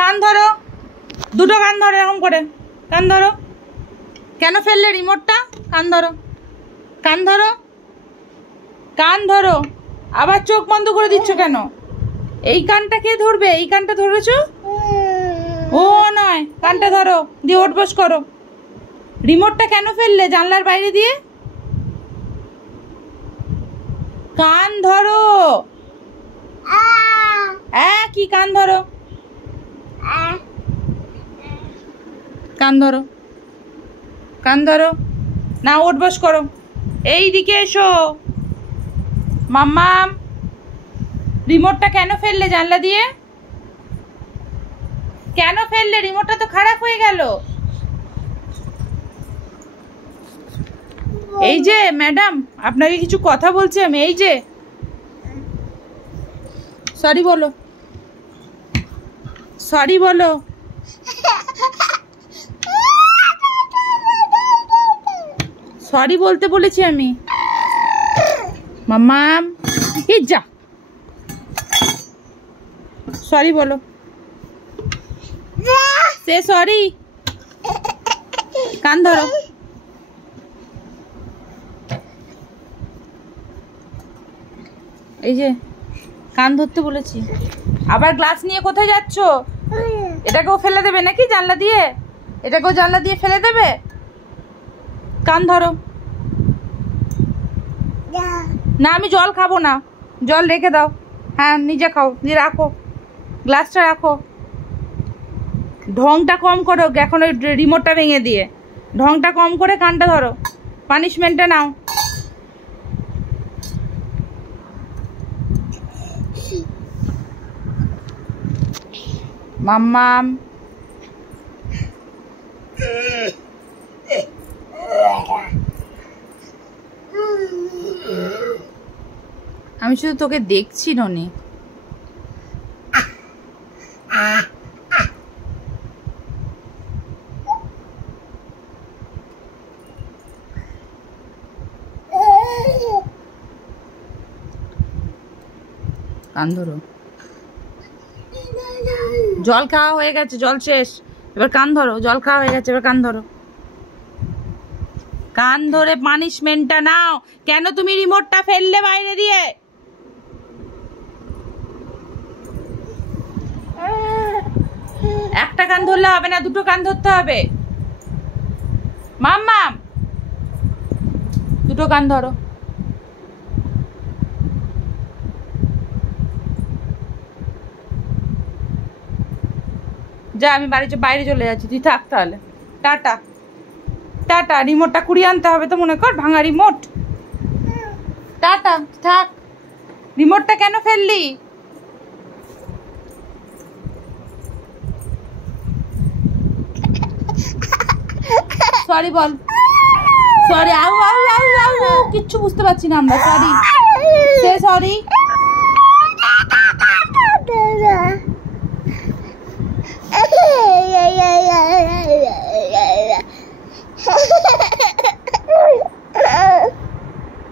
কান ধরো, দুটো কান ধরো এরকম করে, কান ধরো। কেন ফেললে রিমোটটা? কান ধরো, কান ধরো, কান ধরো। আবার চোখ বন্ধ করে দিচ্ছ কেন? এই কানটা কে ধরবে? এই কানটা ধরেছো? ও নয়, কানটা ধরো দিয়ে ওঠ বস করো। রিমোটটা কেন ফেললে জানলার বাইরে দিয়ে? কান ধরো। কি কান ধরো, কান ধরো, কান ধরো। না ওঠ বস করো। এই দিকে এসো মাম্মাম। রিমোটটা কেন ফেললে জানলা দিয়ে? কেন ফেললে? রিমোটটা তো খারাপ হয়ে গেল। এই যে ম্যাডাম, আপনাকে কিছু কথা বলছি আমি। এই যে সরি বলো, সরি বলো। সরি বলতে বলেছি আমি মাম্মাম। এই যা, সরি বলো। Say sorry. কান ধরো। এই যে কান ধরতে বলেছি। আবার গ্লাস নিয়ে কোথায় যাচ্ছ? এটাকেও ফেলে দেবে নাকি জানলা দিয়ে? এটাকেও জানলা দিয়ে ফেলে দেবে? কান ধরো। না আমি জল খাবো না, জল রেখে দাও। হ্যাঁ নিজে খাও, নিজে রাখো, গ্লাসটা রাখো। ঢংটা কম করো এখন, ওই রিমোটটা ভেঙে দিয়ে। ঢংটা কম করে কানটা ধরো, পানিশমেন্টটা নাও। মাম্মাম। আমি শুধু তোকে দেখছি ননি। কান ধরো। জল খাওয়া হয়ে গেছে, জল শেষ, এবার কান ধরো। জল খাওয়া হয়ে গেছে, এবার কান ধরো। কান ধরে পানিশমেন্টটা নাও। কেন তুমি রিমোটটা ফেললে বাইরে দিয়ে? একটা কান ধরলে হবে না, দুটো কান ধরতে হবে। মাম্মাম দুটো কান ধরো। যা, আমি বাইরে চলে যাচ্ছি, তুই থাক তাহলে। Tata tata. রিমোটটা কুড়িয়ে আনতে হবে তো মনে কর, ভাঙা রিমোট। টাটা, থাক। রিমোটটা কেন ফেললি? সরি বল, সরি। আউ আউ আউ আউ, কিচ্ছু বুঝতে পারছি না আমরা। Sorry, say sorry.